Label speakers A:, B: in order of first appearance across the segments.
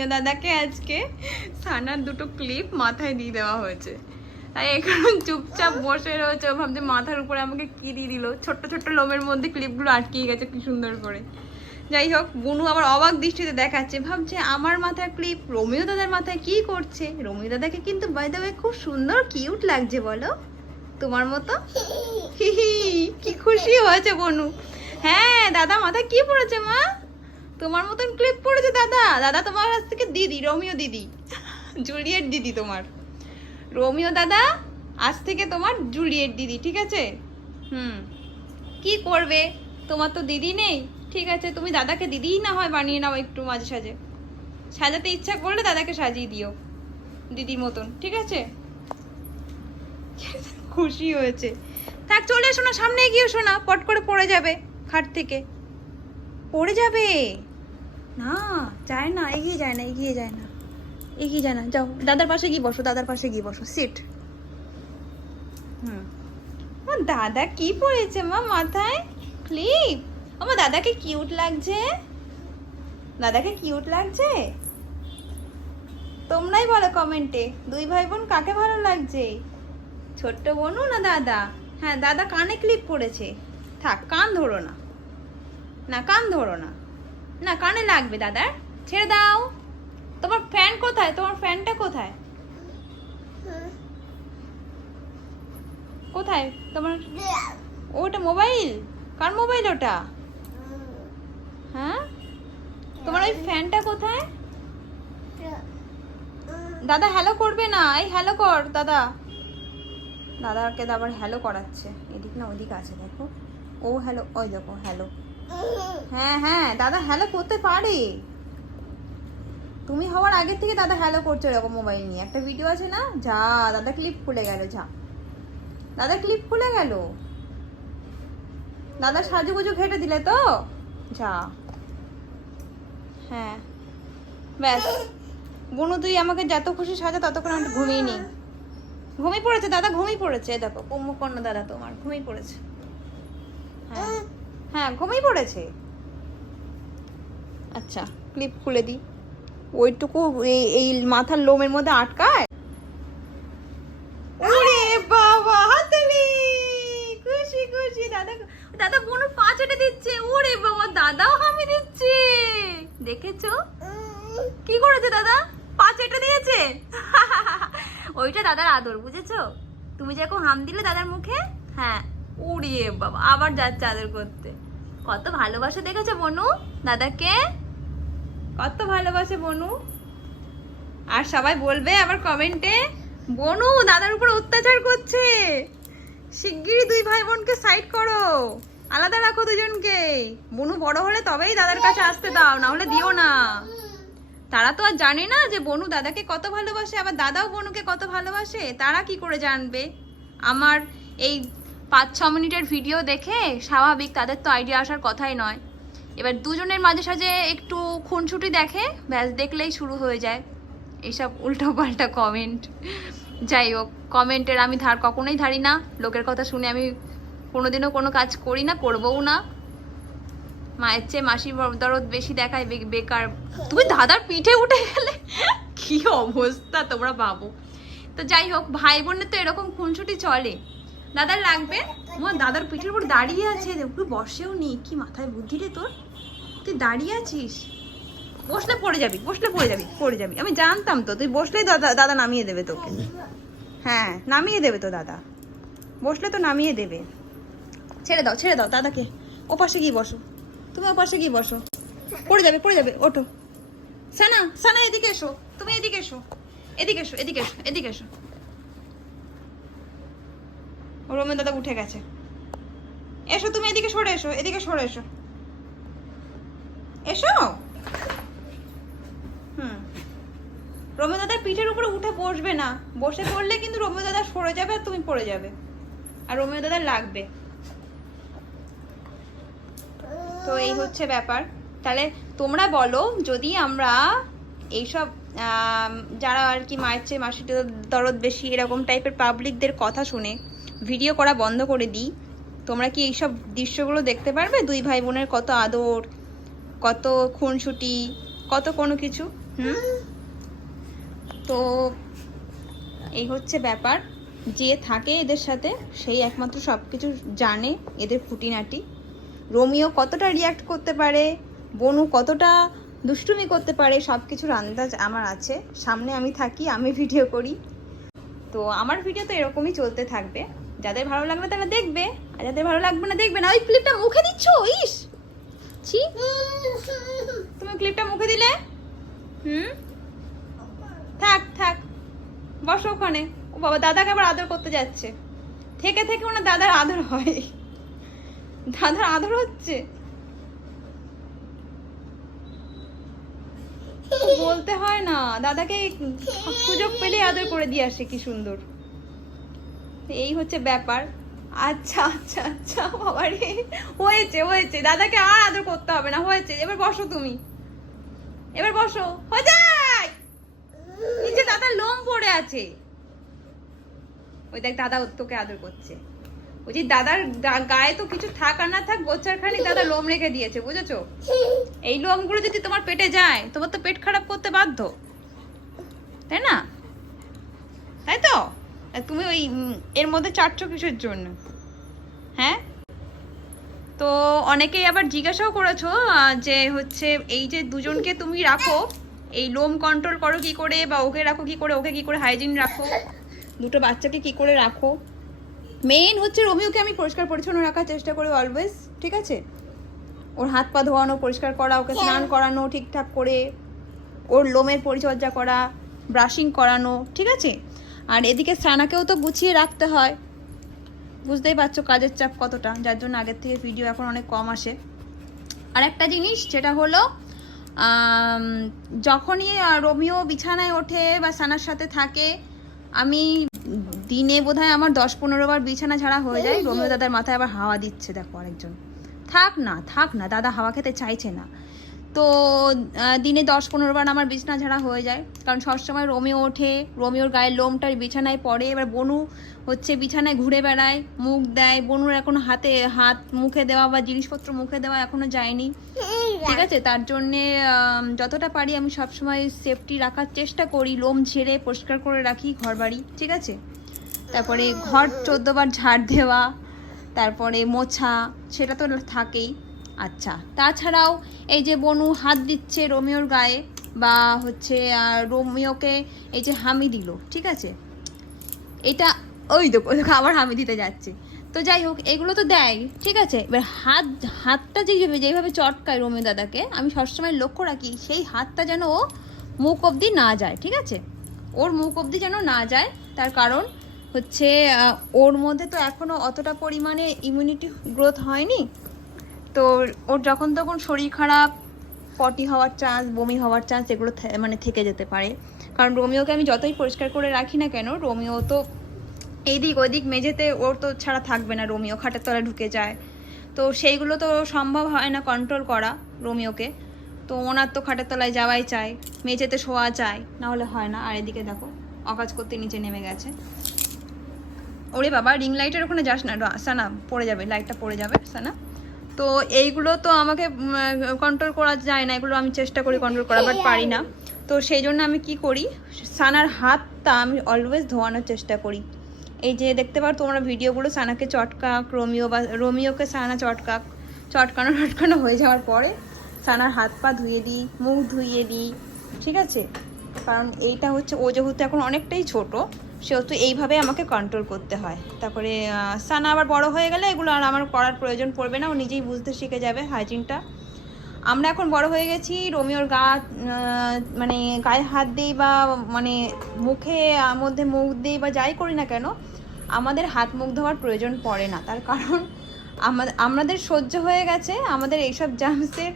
A: Romeo দাদাকে আজকে সানার দুটো ক্লিপ মাথায় দিয়ে দেওয়া হয়েছে। তাই এখন চুপচাপ বসে রয়েছে। ও ভাবছে মাথার উপরে আমাকে কি দিয়ে দিল। ছোট্ট ছোট্ট লোমের মধ্যে ক্লিপগুলো আটকিয়ে গেছে কি সুন্দর করে। যাই হোক, বুনু আবার অবাক দৃষ্টিতে দেখাচ্ছে। ভাবছে, আমার মাথার ক্লিপ রোমিও দাদার মাথায় কি করছে? রোমিও দাদাকে কিন্তু বাই দ্য ওয়ে খুব সুন্দর কিউট লাগছে, বলো? তোমার মতো? কি খুশি হয়েছে বনু। হ্যাঁ দাদা মাথায় কি পড়েছে মা? তোমার মতন ক্লিপ পড়েছে দাদা। দাদা তোমার কাছ থেকে দিদি, রোমিও দিদি। জুলিয়েট দিদি তোমার। রোমিও দাদা, আজ থেকে তোমার জুলিয়েট দিদি, ঠিক আছে? হুম। কি করবে? তোমার তো দিদি নেই। ঠিক আছে, তুমি দাদাকে দিদিই না হয় বানিয়ে নাও একটু মাঝে সাঝে। সাজাতে ইচ্ছা করলে দাদাকে সাজিয়ে দিও, দিদির মতন, ঠিক আছে? খুশি হয়েছে। থাক, চলে এসো না সামনে এগিয়ে এসো না পট করে পড়ে যাবে, খাট থেকে। পড়ে যাবে। না, যায় না, এগিয়ে যায় না, এগিয়ে যায় না। এগিয়ে যায় না, যাও, দাদার পাশে গিয়ে বসো, দাদার পাশে গিয়ে বসো সিট হুম। দাদা কি পড়েছে মা মাথায়? ক্লিপ আমার দাদাকে কিউট লাগছে। দাদাকে কিউট লাগছে? তোমরাই বলো কমেন্টে দুই ভাই বোন কাকে ভালো লাগছে? ছোট্ট বোনও না দাদা? হ্যাঁ দাদা কানে ক্লিপ পড়েছে। থাক, কান ধরো না। না, কান ধরো না। না, কানে লাগবে দাদার। ছেড়ে দাও। তোমার ফ্যান কোথায়? তোমার ফ্যানটা কোথায়? কোথায়? তোমার ওটা মোবাইল কার মোবাইল ওটা? হ্যাঁ? তোমার ওই ফ্যানটা কোথায়? দাদা হ্যালো করবে না। এই হ্যালো কর, দাদা। দাদাকে আবার হ্যালো করাচ্ছে। এদিক না ওদিক আছে, দেখো। ও হ্যালো ওই দেখো হ্যালো হ্যাঁ হ্যাঁ দাদা হ্যালো করতে পারে। তুমি হওয়ার আগের থেকে দাদা হ্যালো করছ এরকম মোবাইল নিয়ে। একটা ভিডিও আছে না? যা, দাদা ক্লিপ খুলে গেল, যা। দাদা ক্লিপ খুলে গেল। দাদা সাজুগুজু ঘেটে দিলে তো? যা। হ্যাঁ ব্যাস। বুনু, তুই আমাকে যত খুশি সাজা, ততক্ষণ আমি ঘুমিয়ে নি ঘুমিয়ে পড়েছে, দাদা, ঘুমিয়ে পড়েছে। দেখো, কুম্ভকর্ণ দাদা তোমার, ঘুমিয়ে পড়েছে। হ্যাঁ। হ্যাঁ ঘুমিয়ে পড়েছে। আচ্ছা। ক্লিপ খুলে দিই। ওইটুকু এই এই মাথার লোমের মধ্যে আটকায়? ওরে বাবা হাতালি খুশি খুশি। দাদা দাদা বোন পা চেটে দিচ্ছে। ওরে বাবা দাদাও হামি দিচ্ছে। দেখেছ? কি করেছে দাদা? পা চেটে দিয়েছে? ওইটা দাদার আদর বুঝেছ? তুমি যখন হাম দিলে দাদার মুখে? হ্যাঁ। উড়িয়ে বাবা, আবার যাচ্ছে আদর করতে। কত ভালোবাসে দেখেছ বনু দাদাকে? কত ভালোবাসে বনু আর সবাই বলবে আবার কমেন্টে বনু দাদার উপর অত্যাচার করছে। শিগগিরই দুই ভাই বোনকে সাইড করো। আলাদা রাখো দুজনকে। বনু বড় হলে তবেই দাদার কাছে আসতে দাও না হলে দিও না। তারা তো আর জানে না যে বনু দাদাকে কত ভালোবাসে, আবার দাদাও বনুকে কত ভালোবাসে। তারা কি করে জানবে? আমার এই পাঁচ ছ মিনিটের ভিডিও দেখে স্বাভাবিক তাদের তো আইডিয়া আসার কথাই নয়। এবার দুজনের মাঝে সাঝে একটু খুনছুটি দেখে, ব্যাস দেখলেই শুরু হয়ে যায়। এইসব উল্টো পাল্টা কমেন্ট যাই হোক কমেন্টের আমি ধার কখনোই ধারি না। লোকের কথা শুনে আমি কোনোদিনও কোনো কাজ করি না, করবও না। মায়ের চেয়ে মাসির দরদ বেশি দেখায় বেকার। তুমি দাদার পিঠে উঠে গেলে? কি অবস্থা তোমরা ভাবো। তো যাই হোক ভাই বোনের তো এরকম খুনছুটি চলে। দাদার লাগবে? আমার দাদার পিঠের উপর দাঁড়িয়ে আছে তুই বসেও নি কি মাথায় বুদ্ধি রে তোর? তুই দাঁড়িয়ে আছিস? বসলে পড়ে যাবি, বসলে পড়ে যাবি পড়ে যাবি। আমি জানতাম তো, তুই বসলেই দাদা দাদা নামিয়ে দেবে তোকে। হ্যাঁ নামিয়ে দেবে তো দাদা। বসলে তো নামিয়ে দেবে। ছেড়ে দাও ছেড়ে দাও দাদাকে। ও পাশে গিয়ে বসো। তুমি ও পাশে গিয়ে বসো। পড়ে যাবে পড়ে যাবে, ওঠো। সানা সানা, এদিকে এসো। তুমি এদিকে এসো। এদিকে এসো এদিকে এসো এদিকে এসো। রোমেন দাদা উঠে গেছে। এসো তুমি এদিকে সরে এসো, এদিকে সরে এসো। এসো। হুম। রোমেন দাদার পিঠের উপরে উঠে বসবে না। বসে পড়লে কিন্তু রোমেন দাদা সরে যাবে আর তুমি পড়ে যাবে। আর রোমেন দাদার লাগবে। তো এই হচ্ছে ব্যাপার। তাহলে তোমরা বলো, যদি আমরা এইসব যারা আর কি মায়ের চেয়ে মাসির দরদ বেশি, এরকম টাইপের পাবলিকদের কথা শুনে ভিডিও করা বন্ধ করে দিই। তোমরা কি এইসব দৃশ্যগুলো দেখতে পারবে? দুই ভাই বোনের কত আদর, কত খুনসুটি, কত কোনো কিছু? হুম? তো এই হচ্ছে ব্যাপার। যে থাকে এদের সাথে, সেই একমাত্র সব কিছু জানে এদের খুঁটিনাটি। রোমিও কতটা রিয়াক্ট করতে পারে? বনু কতটা দুষ্টুমি করতে পারে? সব কিছুর আন্দাজ আমার আছে। সামনে আমি থাকি, আমি ভিডিও করি। তো আমার ভিডিও তো এরকমই চলতে থাকবে। যাদের ভালো লাগবে তারা দেখবে, আর যাদের ভালো লাগবে না দেখবে না। ওই ক্লিপটা মুখে দিচ্ছ? ইস! ছি। তুমি ক্লিপটা মুখে দিলে? হুম? থাক থাক। বসো ওখানে। ও বাবা, দাদাকে আবার আদর করতে যাচ্ছে। থেকে থেকে ওনার দাদার আদর হয়। দাদার আদর হচ্ছে। বলতে হয় না। দাদাকে সুযোগ পেলে আদর করে দিয়ে আসে, কি সুন্দর। এই হচ্ছে ব্যাপার। আচ্ছা আচ্ছা আচ্ছা বাবা রে। হয়েছে হয়েছে। দাদাকে আর আদর করতে হবে না। হয়েছে, এবার বসো তুমি। এবার বসো। হয়ে যায়! নিচে দাদার লোম পড়ে আছে। ওই দেখ, দাদা তোকে আদর করছে। ওই যে দাদার গায়ে তো কিছু থাক আর না থাক গোচার খানি দাদা লোম রেখে দিয়েছে, বুঝেছ? এই লোমগুলো যদি তোমার পেটে যায়, তোমার তো পেট খারাপ করতে বাধ্য। তাই না? তাই তো? তুমি ওই এর মধ্যে চাটছো কিসের জন্য? হ্যাঁ? তো অনেকেই আবার জিজ্ঞাসাও করেছ যে হচ্ছে এই যে দুজনকে তুমি রাখো এই লোম কন্ট্রোল করো কি করে বা ওকে রাখো কি করে ওকে কি করে হাইজিন রাখো দুটো বাচ্চাকে কি করে রাখো? মেইন হচ্ছে রোমিওকে আমি পরিষ্কার পরিচ্ছন্ন রাখার চেষ্টা করি অলওয়েজ ঠিক আছে? ওর হাত পা ধোয়ানো পরিষ্কার করা ওকে স্নান করানো ঠিকঠাক করে ওর লোমের পরিচর্যা করা ব্রাশিং করানো ঠিক আছে? আর এদিকে সানাকেও তো গুছিয়ে রাখতে হয়। বুঝতেই পারছ কাজের চাপ কতটা, যার জন্য আগের থেকে ভিডিও এখন অনেক কম আসে। আর একটা জিনিস যেটা হলো যখনই রোমিও বিছানায় ওঠে বা সানার সাথে থাকে, আমি দিনে বোধহয় আমার দশ পনেরো বার বিছানা ছাড়া হয়ে যায়। রোমিও দাদার মাথায় আবার হাওয়া দিচ্ছে, দেখো আরেকজন। থাক না থাক না, দাদা হাওয়া খেতে চাইছে না। তো দিনে দশ পনেরো বার আমার বিছানা ঝাড়া হয়ে যায়। কারণ সবসময় রোমিও ওঠে রোমিওর গায়ের লোমটার বিছানায় পড়ে। এবার বনু হচ্ছে বিছানায় ঘুরে বেড়ায়, মুখ দেয়। বনুর এখনও হাতে হাত মুখে দেওয়া বা জিনিসপত্র মুখে দেওয়া এখনও যায়নি। ঠিক আছে? তার জন্যে যতটা পারি আমি সবসময় সেফটি রাখার চেষ্টা করি। লোম ঝেড়ে পরিষ্কার করে রাখি ঘর বাড়ি ঠিক আছে? তারপরে ঘর চোদ্দবার ঝাড় দেওয়া, তারপরে মোছা, সেটা তো থাকেই। আচ্ছা তাছাড়াও এই যে বনু হাত দিচ্ছে রোমিওর গায়ে বা হচ্ছে রোমিওকে এই যে হামি দিল, ঠিক আছে? এটা, ওই দেখো আবার হামি দিতে যাচ্ছে। তো যাই হোক, এগুলো তো দেয়, ঠিক আছে? এবার হাত, হাতটা যেভাবে যেভাবে চটকায় রোমিও দাদাকে, আমি সবসময় লক্ষ্য রাখি, সেই হাতটা যেন ও মুখ অবধি না যায়, ঠিক আছে? ওর মুখ অবধি যেন না যায়, তার কারণ হচ্ছে ওর মধ্যে তো এখনও অতটা পরিমাণে ইমিউনিটি গ্রোথ হয়নি। তো ওর যখন তখন শরীর খারাপ পটি হওয়ার চান্স বমি হওয়ার চান্স এগুলো মানে থেকে যেতে পারে। কারণ রোমিওকে আমি যতই পরিষ্কার করে রাখি না কেন, রোমিও তো এইদিক ওইদিক মেঝেতে ওর তো ছাড়া থাকবে না, রোমিও খাটের তলায় ঢুকে যায়। তো সেইগুলো তো সম্ভব হয় না কন্ট্রোল করা রোমিওকে। তো ওনার তো খাটের তলায় যাওয়াই চায় মেঝেতে শোয়া চায় না হলে হয় না। আর এদিকে দেখো, অকাজ করতে নিচে নেমে গেছে। ওরে বাবা রিং লাইটের ওখানে যাস না সানা, পড়ে যাবে লাইটটা পড়ে যাবে, সানা। তো এইগুলো তো আমাকে কন্ট্রোল করা যায় না। এগুলো আমি চেষ্টা করি কন্ট্রোল করা বাট পারি না। তো সেই জন্য আমি কি করি, সানার হাতটা আমি অলওয়েজ ধোয়ানোর চেষ্টা করি। এই যে দেখতে পারো তোমরা ভিডিওগুলো, সানাকে চটকাক রোমিও বা, রোমিওকে সানা চটকাক চটকানো, টটকানো হয়ে যাওয়ার পরে সানার হাত পা ধুয়ে দিই, মুখ ধুইয়ে দিই, ঠিক আছে? কারণ এইটা হচ্ছে, ও যেহেতু এখন অনেকটাই ছোট সেহেতু এইভাবে আমাকে কন্ট্রোল করতে হয়। তারপরে সানা আবার বড় হয়ে গেলে এগুলো আর আমার করার প্রয়োজন পড়বে না, ও নিজেই বুঝতে শিখে যাবে হাইজিনটা আমরা এখন বড় হয়ে গেছি, রোমিওর গা মানে গায়ে হাত দিই বা মানে মুখে মধ্যে মুখ দিই বা যাই করি না কেন, আমাদের হাত মুখ ধোয়ার প্রয়োজন পড়ে না। তার কারণ আমাদের আমাদের সহ্য হয়ে গেছে, আমাদের এইসব জার্মসের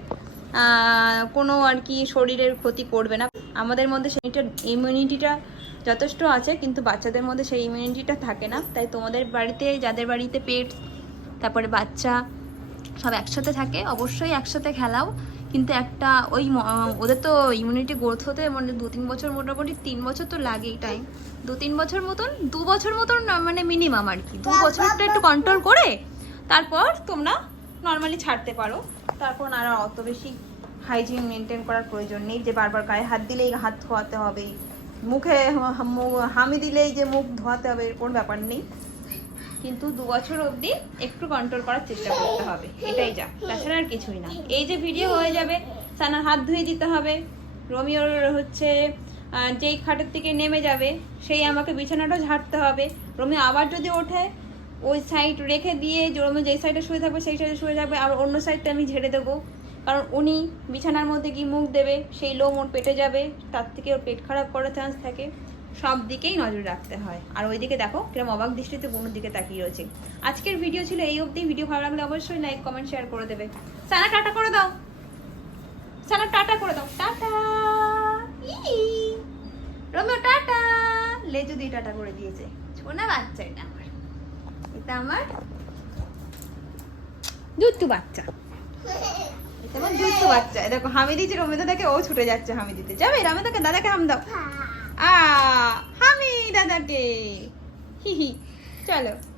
A: কোনো আর কি শরীরের ক্ষতি করবে না। আমাদের মধ্যে সেইটা ইমিউনিটিটা যথেষ্ট আছে, কিন্তু বাচ্চাদের মধ্যে সেই ইমিউনিটিটা থাকে না। তাই তোমাদের বাড়িতে, যাদের বাড়িতে পেট তারপরে বাচ্চা, সব একসাথে থাকে, অবশ্যই একসাথে খেলাও। কিন্তু একটা ওই ওদের তো ইমিউনিটি গ্রোথ হতে মানে দু তিন বছর মোটামুটি তিন বছর তো লাগেই টাইম দু তিন বছর মতন, দু বছর মতন মানে মিনিমাম আর কি। দু বছরটা একটু কন্ট্রোল করে, তারপর তোমরা নর্মালি ছাড়তে পারো। তারপর আর অত বেশি হাইজিন মেনটেন করার প্রয়োজন নেই, যে বারবার গায়ে হাত দিলেই হাত ধোয়াতে হবে। মুখে হামি দিলেই যে মুখ ধোয়াতে হবে, এর কোনো ব্যাপার নেই। কিন্তু দু বছর অবধি একটু কন্ট্রোল করার চেষ্টা করতে হবে। এটাই যা। তাছাড়া আর কিছুই না। এই যে ভিডিও হয়ে যাবে, সানার হাত ধুয়ে দিতে হবে। রোমিওর হচ্ছে যেই খাটের থেকে নেমে যাবে, সেই আমাকে বিছানাটাও ঝাড়তে হবে। রোমিও আবার যদি ওঠে, ওই সাইড রেখে দিয়ে যে রোমিও যেই সাইডে শুয়ে থাকবে, সেই সাইডে শুয়ে থাকবে আর অন্য সাইডটা আমি ঝেড়ে দেবো। কারণ উনি বিছানার মধ্যে গিয়ে মুখ দেবে, সেই লোম ওর পেটে যাবে, তার থেকে ওর পেট খারাপ করার চান্স থাকে। সব দিকেই নজর রাখতে হয়। আর ওইদিকে দেখো, কিরম অবাক দৃষ্টিতে কোনো দিকে তাকিয়ে রয়েছে। আজকের ভিডিও ছিল এই অবধি। ভিডিও ভালো লাগলে অবশ্যই লাইক কমেন্ট শেয়ার করে দেবে। সানা, টাটা করে দাও। সানা, টাটা করে দাও। টাটা। Romeo tata. লেজু দিয়ে টাটা করে দিয়েছে। ছোনা বাচ্চা এটা আমার। এটা আমার দুধটু বাচ্চা। আমার দুধটু বাচ্চা। দেখো হামিদি যে রমিদা দেখে ও ছুটে যাচ্ছে হামিদিতে। যাবে রমিদাকে দাদাকে হাম দাও। আ হামি দাদাকে। হি হি। চলো।